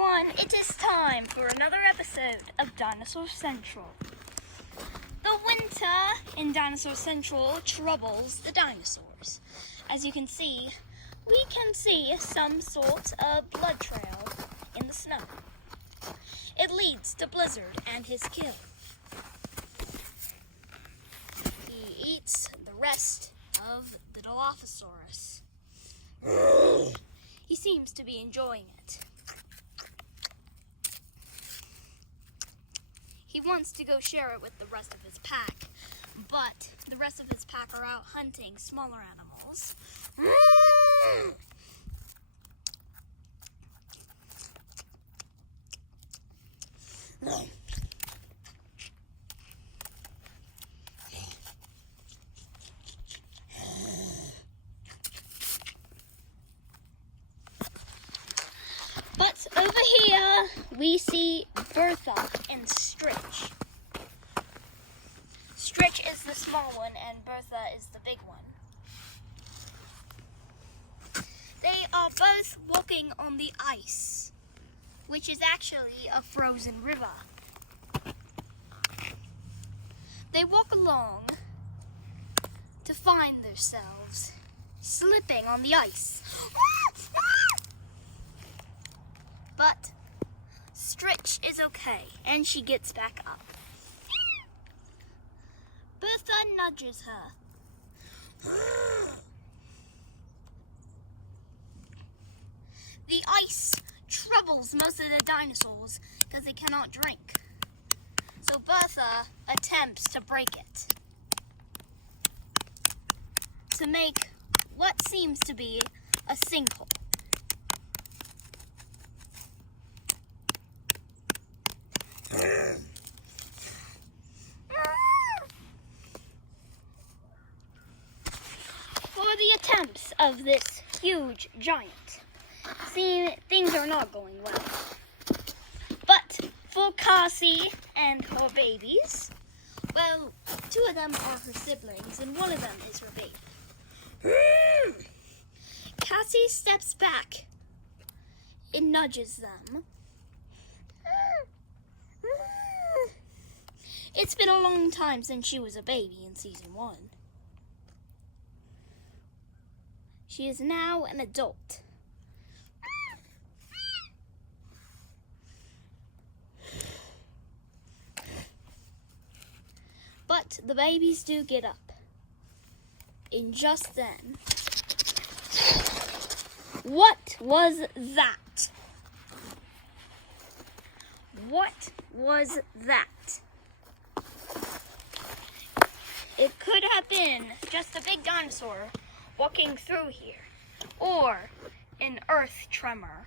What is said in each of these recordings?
everyone, it is time for another episode of Dinosaur Central. The winter in Dinosaur Central troubles the dinosaurs. As you can see, we can see some sort of blood trail in the snow. It leads to Blizzard and his kill. He eats the rest of the Dilophosaurus. He seems to be enjoying it. He wants to go share it with the rest of his pack, but the rest of his pack are out hunting smaller animals. But over here, we see Bertha and Stritch. Stritch is the small one and Bertha is the big one. They are both walking on the ice, which is actually a frozen river. They walk along to find themselves slipping on the ice. But Stritch is okay, and she gets back up. Bertha nudges her. The ice troubles most of the dinosaurs because they cannot drink. So Bertha attempts to break it to make what seems to be a sinkhole. For the attempts of this huge giant, things are not going well. But for Cassie and her babies, well, two of them are her siblings and one of them is her baby. Cassie steps back and nudges them. It's been a long time since she was a baby in season 1. She is now an adult. But the babies do get up. And just then, what was that? What was that? It could have been just a big dinosaur walking through here, or an earth tremor.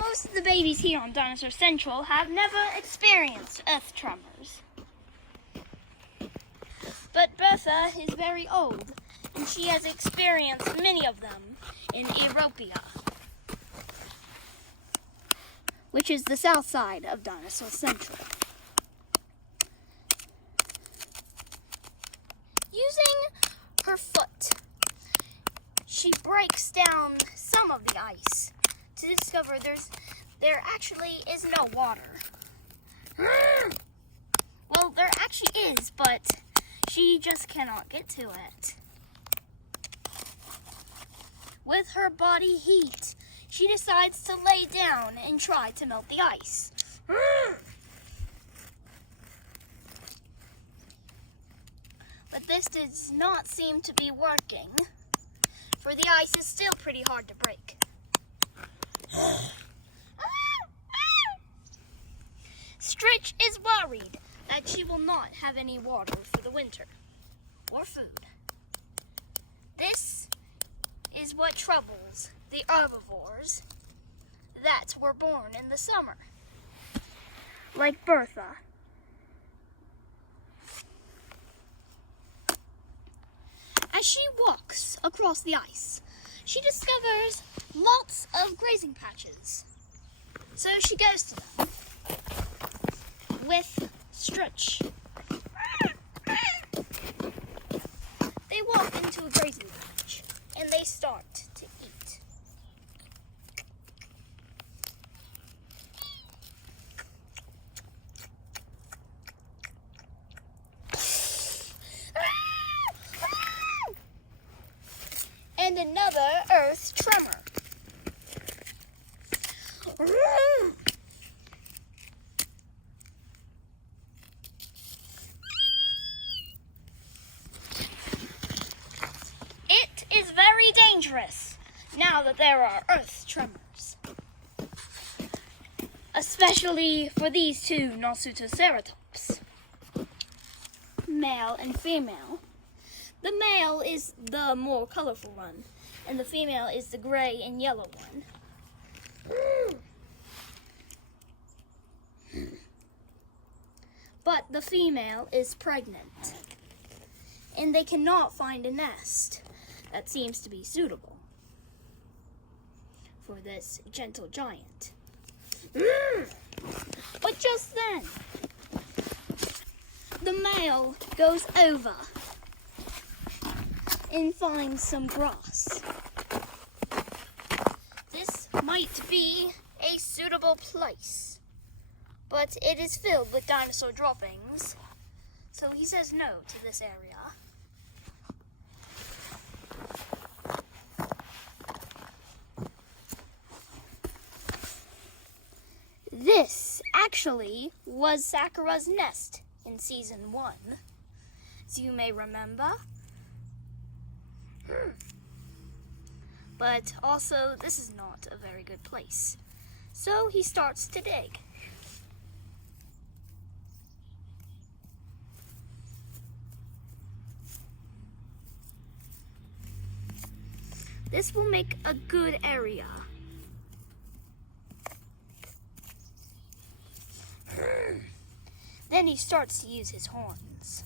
Most of the babies here on Dinosaur Central have never experienced earth tremors. But Bertha is very old, and she has experienced many of them in Europia, which is the south side of Dinosaur Central. Using her foot, she breaks down some of the ice to discover there actually is no water. Well, there actually is, but she just cannot get to it. With her body heat, she decides to lay down and try to melt the ice. But this does not seem to be working, for the ice is still pretty hard to break. Stritch is worried that she will not have any water for the winter, or food. This is what troubles the herbivores that were born in the summer, like Bertha. As she walks across the ice, she discovers lots of grazing patches. So she goes to them with Stritch. They walk into a grazing patch and they start to eat. there are earth tremors. Especially for these two Nasutoceratops, male and female. The male is the more colorful one, and the female is the gray and yellow one. But the female is pregnant, and they cannot find a nest that seems to be suitable for this gentle giant. But just then, the male goes over and finds some grass. This might be a suitable place, but it is filled with dinosaur droppings, so he says no to this area. This actually was Sakura's nest in season 1, as you may remember. But also, this is not a very good place. So he starts to dig. This will make a good area. Then he starts to use his horns.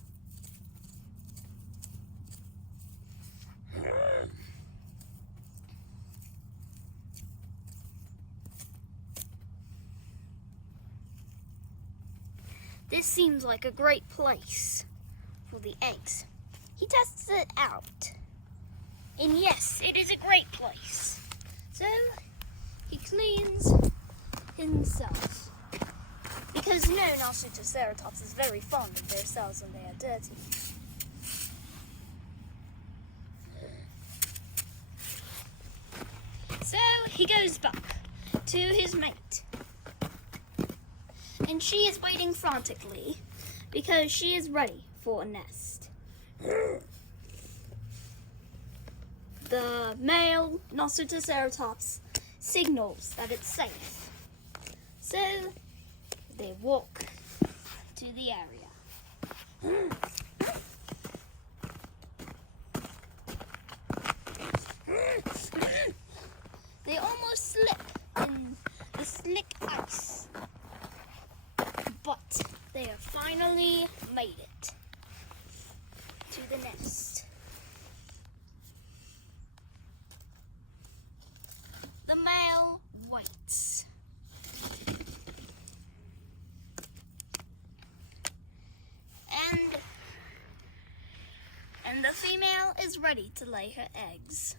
This seems like a great place for the eggs. He tests it out. And yes, it is a great place. So he cleans himself. Because no Nasutoceratops is very fond of their cells when they are dirty. So he goes back to his mate. And she is waiting frantically because she is ready for a nest. The male Nasutoceratops signals that it's safe. So they walk to the area. They almost slip in the slick ice, but they have finally made it to the nest. The male waits. And the female is ready to lay her eggs.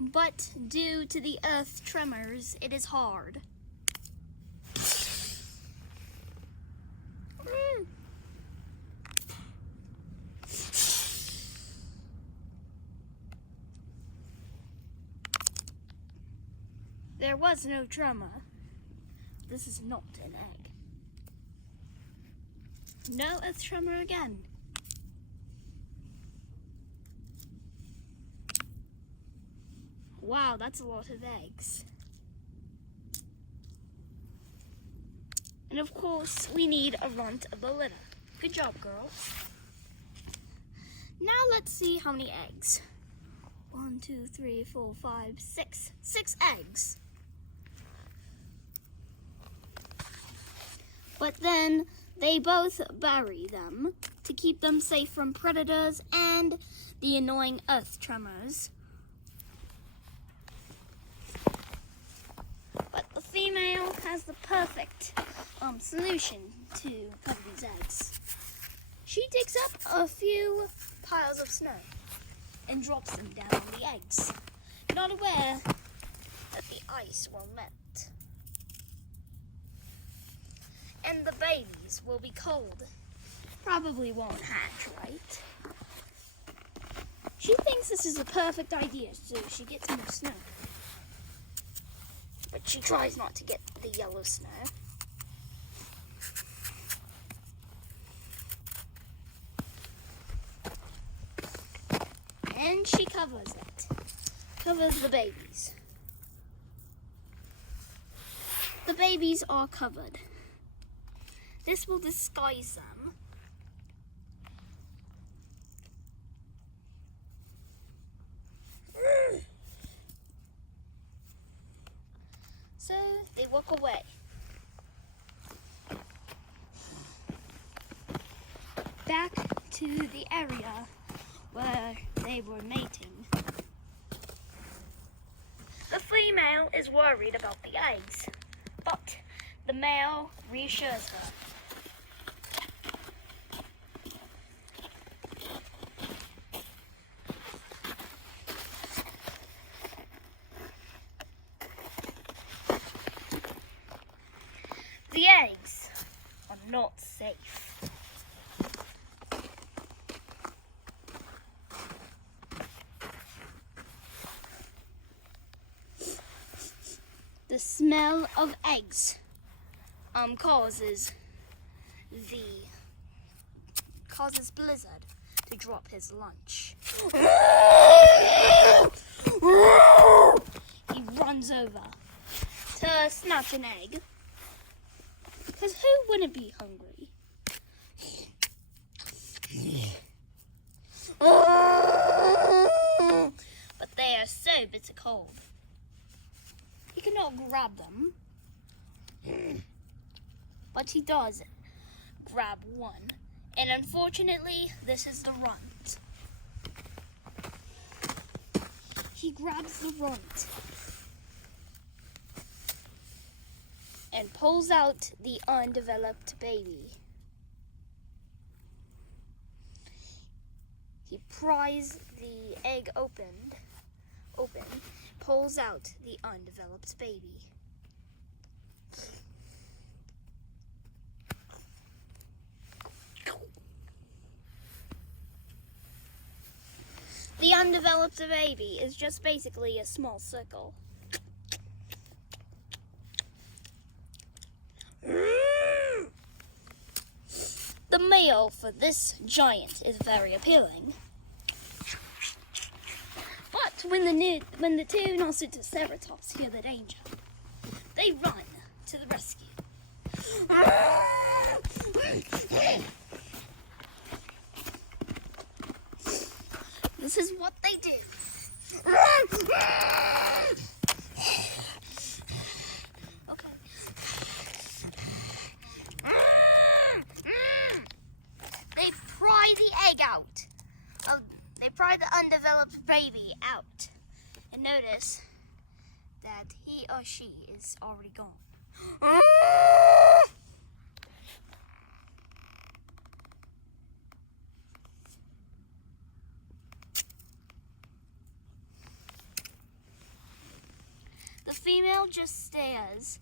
But due to the earth tremors, it is hard. There was no tremor. This is not an egg. No earth tremor again. Wow, that's a lot of eggs. And of course, we need a runt of the litter. Good job, girls. Now let's see how many eggs. 1, 2, 3, 4, 5, 6. 6 eggs. But then they both bury them to keep them safe from predators and the annoying earth tremors. But the female has the perfect solution to cover these eggs. She digs up a few piles of snow and drops them down on the eggs, not aware that the ice will melt. And the babies will be cold. Probably won't hatch, right? She thinks this is a perfect idea, so she gets more snow. but she tries not to get the yellow snow. And she covers it. Covers the babies. The babies are covered. This will disguise them. So they walk away. Back to the area where they were mating. The female is worried about the eggs, but the male reassures her. The eggs are not safe. The smell of eggs causes Blizzard to drop his lunch. He runs over to snatch an egg. Because who wouldn't be hungry? But they are so bitter cold. He cannot grab them. But he does grab one. And unfortunately, this is the runt. He grabs the runt and pulls out the undeveloped baby. He pries the egg open, pulls out the undeveloped baby. The undeveloped baby is just basically a small circle. The male for this giant is very appealing. But when the two Triceratops hear the danger, they run to the rescue. This is what they do. Okay. They pry the egg out. They pry the undeveloped baby out. And notice that he or she is already gone. The female just stares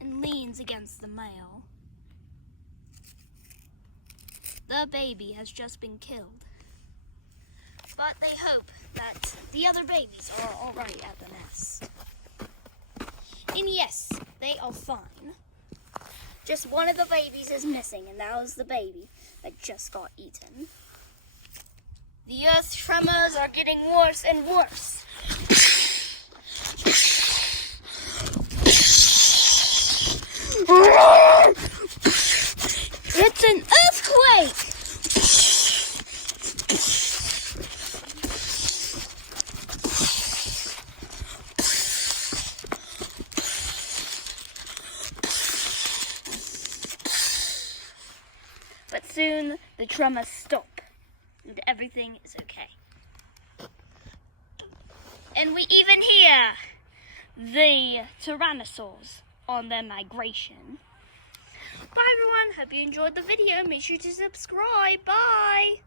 and leans against the male. The baby has just been killed. But they hope that the other babies are alright at the nest. And yes, they are fine. Just one of the babies is missing, and that was the baby that just got eaten. The earth tremors are getting worse and worse. It's an earthquake! But soon the tremors stop and everything is okay. And we even hear the Tyrannosaurs on their migration. Bye everyone, hope you enjoyed the video. Make sure to subscribe. Bye!